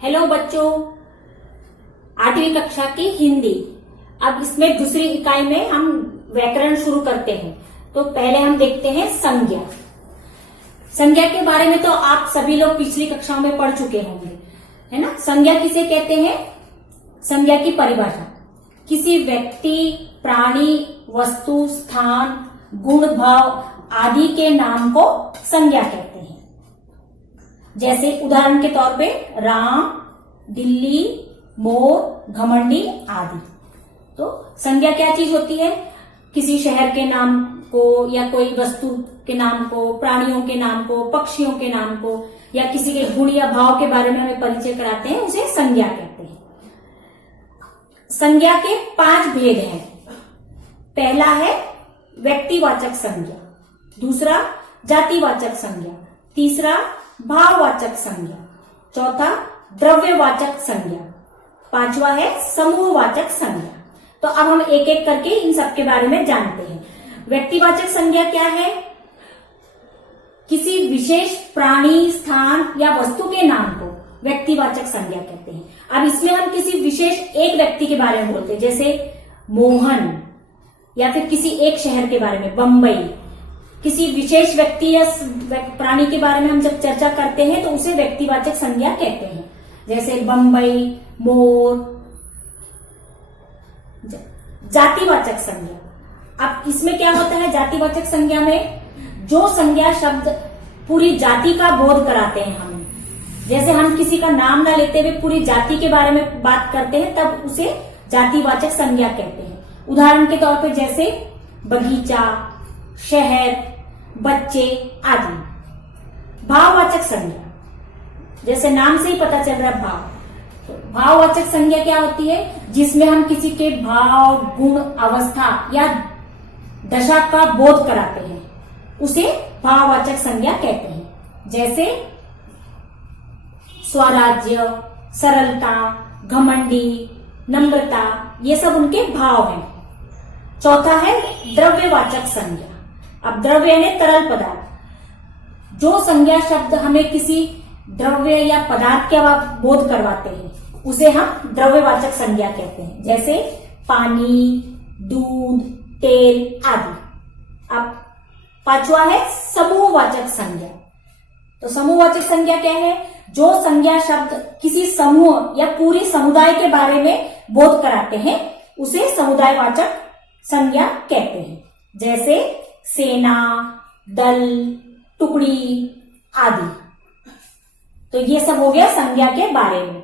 Hello बच्चों, 8वीं कक्षा की हिंदी। अब इसमें दूसरी इकाई में हम व्याकरण शुरू करते हैं। तो पहले हम देखते हैं संज्ञा। संज्ञा के बारे में तो आप सभी लोग पिछली कक्षाओं में पढ़ चुके होंगे, है ना। संज्ञा किसे कहते हैं? संज्ञा की परिभाषा किसी व्यक्ति, प्राणी, वस्तु, स्थान, गुण, भाव आदि के नाम को संज्ञा कहते हैं। जैसे उदाहरण के तौर पे राम, दिल्ली, मोर, घमंडी आदि। तो संज्ञा क्या चीज होती है? किसी शहर के नाम को या कोई वस्तु के नाम को, प्राणियों के नाम को, पक्षियों के नाम को या किसी के गुण या भाव के बारे में हमें परिचय कराते हैं, उसे संज्ञा कहते हैं। संज्ञा के 5 भेद हैं। पहला है व्यक्तिवाचक संज्ञा, दूसरा जातिवाचक संज्ञा, तीसरा भाववाचक संज्ञा, चौथा द्रव्यवाचक संज्ञा, पांचवा है समूहवाचक संज्ञा। तो अब हम एक एक करके इन सब के बारे में जानते हैं। व्यक्तिवाचक संज्ञा क्या है? किसी विशेष प्राणी, स्थान या वस्तु के नाम को व्यक्तिवाचक संज्ञा कहते हैं। अब इसमें हम किसी विशेष एक व्यक्ति के बारे में बोलते हैं, जैसे मोहन, या फिर किसी एक शहर के बारे में बंबई। किसी विशेष व्यक्ति या प्राणी के बारे में हम जब चर्चा करते हैं तो उसे व्यक्तिवाचक संज्ञा कहते हैं, जैसे बंबई, मोर। जातिवाचक संज्ञा, अब इसमें क्या होता है? जातिवाचक संज्ञा में जो संज्ञा शब्द पूरी जाति का बोध कराते हैं हम, जैसे हम किसी का नाम ना लेते हुए पूरी जाति के बारे में बात करते हैं, तब उसे जातिवाचक संज्ञा कहते हैं। उदाहरण के तौर पर जैसे बगीचा, शहर, बच्चे आदि। भाववाचक संज्ञा, जैसे नाम से ही पता चल रहा है भाव। तो भाववाचक संज्ञा क्या होती है? जिसमें हम किसी के भाव, गुण, अवस्था या दशा का बोध कराते हैं, उसे भाववाचक संज्ञा कहते हैं। जैसे स्वराज्य, सरलता, घमंडी, नम्रता, ये सब उनके भाव हैं। चौथा है द्रव्यवाचक संज्ञा। अब द्रव्य यानी तरल पदार्थ। जो संज्ञा शब्द हमें किसी द्रव्य या पदार्थ का बोध करवाते हैं, उसे हम द्रव्यवाचक संज्ञा कहते हैं, जैसे पानी, दूध, तेल आदि। अब पांचवा है समूहवाचक संज्ञा। तो समूहवाचक संज्ञा क्या है? जो संज्ञा शब्द किसी समूह या पूरी समुदाय के बारे में बोध कराते हैं, उसे समुदायवाचक संज्ञा कहते हैं, जैसे सेना, दल, टुकड़ी आदि। तो ये सब हो गया संज्ञा के बारे में।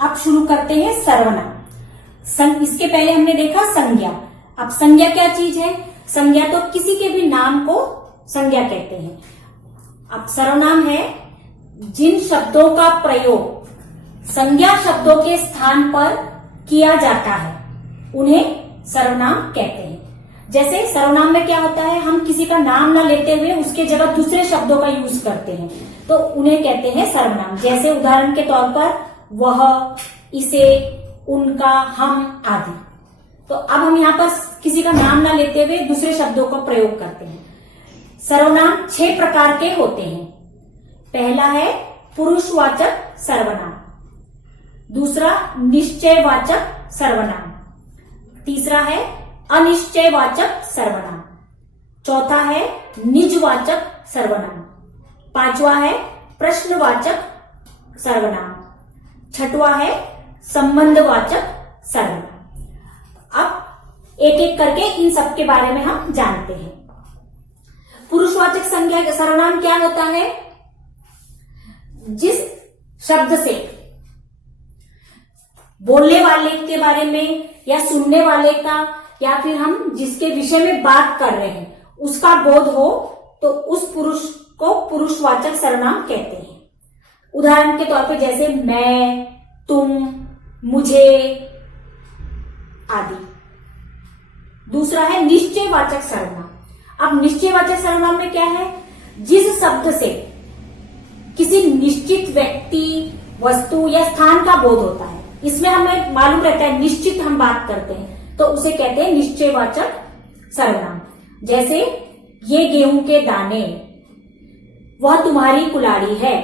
अब शुरू करते हैं सर्वनाम। इसके पहले हमने देखा संज्ञा। अब संज्ञा क्या चीज है? संज्ञा तो किसी के भी नाम को संज्ञा कहते हैं। अब सर्वनाम है जिन शब्दों का प्रयोग संज्ञा शब्दों के स्थान पर किया जाता है, उन्हें सर्वनाम कहते हैं। जैसे सर्वनाम में क्या होता है? हम किसी का नाम ना लेते हुए उसके जगह दूसरे शब्दों का यूज करते हैं, तो उन्हें कहते हैं सर्वनाम। जैसे उदाहरण के तौर पर वह, इसे, उनका, हम आदि। तो अब हम यहाँ पर किसी का नाम ना लेते हुए दूसरे शब्दों का प्रयोग करते हैं। सर्वनाम 6 प्रकार के होते हैं। पहला है पुरुषवाचक सर्वनाम, दूसरा निश्चयवाचक सर्वनाम, तीसरा है अनिश्चयवाचक सर्वनाम, चौथा है निजवाचक सर्वनाम, पांचवा है प्रश्नवाचक सर्वनाम, छठवां है संबंधवाचक सर्वनाम। अब एक एक करके इन सब के बारे में हम जानते हैं। पुरुषवाचक संज्ञा सर्वनाम क्या होता है? जिस शब्द से बोलने वाले के बारे में या सुनने वाले का या फिर हम जिसके विषय में बात कर रहे हैं उसका बोध हो, तो उस पुरुष को पुरुषवाचक सर्वनाम कहते हैं। उदाहरण के तौर पर जैसे मैं, तुम, मुझे आदि। दूसरा है निश्चयवाचक सर्वनाम। अब निश्चयवाचक सर्वनाम में क्या है? जिस शब्द से किसी निश्चित व्यक्ति, वस्तु या स्थान का बोध होता है, इसमें हमें मालूम रहता है, निश्चित हम बात करते हैं, तो उसे कहते हैं निश्चयवाचक सर्वनाम। जैसे ये गेहूं के दाने, वह तुम्हारी कुल्हाड़ी है,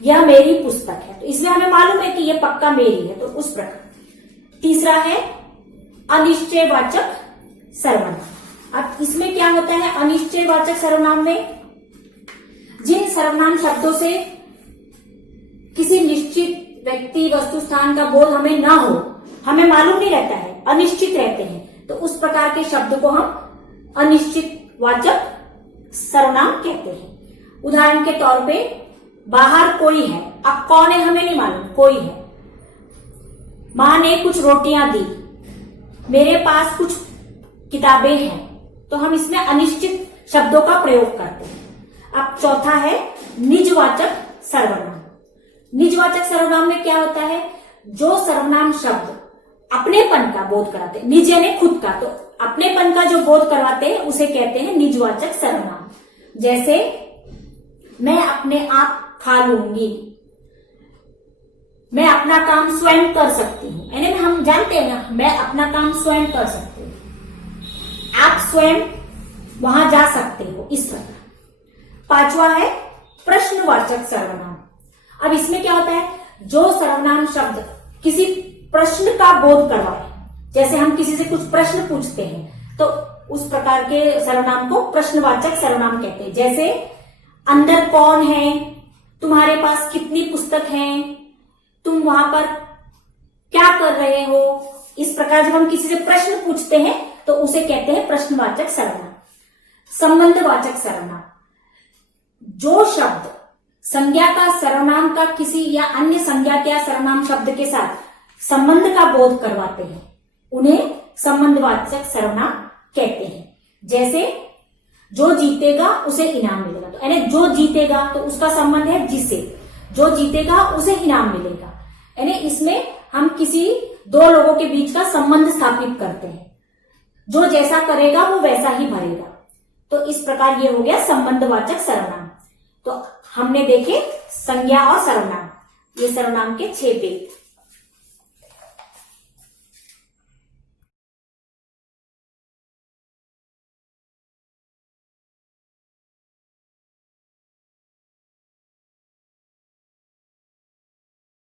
यह मेरी पुस्तक है। तो इसमें हमें मालूम है कि यह पक्का मेरी है, तो उस प्रकार। तीसरा है अनिश्चयवाचक सर्वनाम। अब इसमें क्या होता है अनिश्चयवाचक सर्वनाम में, जिन सर्वनाम शब्दों से किसी निश्चित व्यक्ति वस्तु स्थान का बोध हमें ना हो, हमें मालूम नहीं रहता है, अनिश्चित रहते हैं, तो उस प्रकार के शब्द को हम अनिश्चितवाचक सर्वनाम कहते हैं। उदाहरण के तौर पे बाहर कोई है, अब कौन है हमें नहीं मालूम, कोई है। मां ने कुछ रोटियां दी, मेरे पास कुछ किताबें हैं, तो हम इसमें अनिश्चित शब्दों का प्रयोग करते हैं। अब चौथा है निजवाचक सर्वनाम। निजवाचक सर्वनाम में क्या होता है, जो सर्वनाम शब्द अपनेपन का बोध कराते हैं, निज यानी खुद का, तो अपनेपन का जो बोध करवाते हैं उसे कहते हैं निजवाचक सर्वनाम। जैसे मैं अपने आप खा लूंगी, मैं अपना काम स्वयं कर सकती हूं, यानी हम जानते हैं ना, मैं अपना काम स्वयं कर सकती हूं, आप स्वयं वहां जा सकते हो, इस प्रकार। पांचवा है प्रश्नवाचक सर्वनाम। अब इसमें क्या होता है, जो सर्वनाम शब्द किसी प्रश्न का बोध करवाए, जैसे हम किसी से कुछ प्रश्न पूछते हैं, तो उस प्रकार के सर्वनाम को प्रश्नवाचक सर्वनाम कहते हैं। जैसे अंदर कौन है, तुम्हारे पास कितनी पुस्तक है, तुम वहां पर क्या कर रहे हो, इस प्रकार जब हम किसी से प्रश्न पूछते हैं तो उसे कहते हैं प्रश्नवाचक सर्वनाम। संबंधवाचक सर्वनाम, जो शब्द संज्ञा का सर्वनाम का किसी या अन्य संज्ञा के या सर्वनाम शब्द के साथ संबंध का बोध करवाते हैं, उन्हें संबंधवाचक सर्वनाम कहते हैं। जैसे जो जीतेगा उसे इनाम मिलेगा, तो यानी जो जीतेगा तो उसका संबंध है जिससे, जो जीतेगा उसे इनाम मिलेगा, यानी इसमें हम किसी दो लोगों के बीच का संबंध स्थापित करते हैं, जो जैसा करेगा वो वैसा ही भरेगा। तो इस प्रकार ये हो गया संबंधवाचक सर्वनाम। तो हमने देखे संज्ञा और सर्वनाम, ये सर्वनाम के 6 भेद।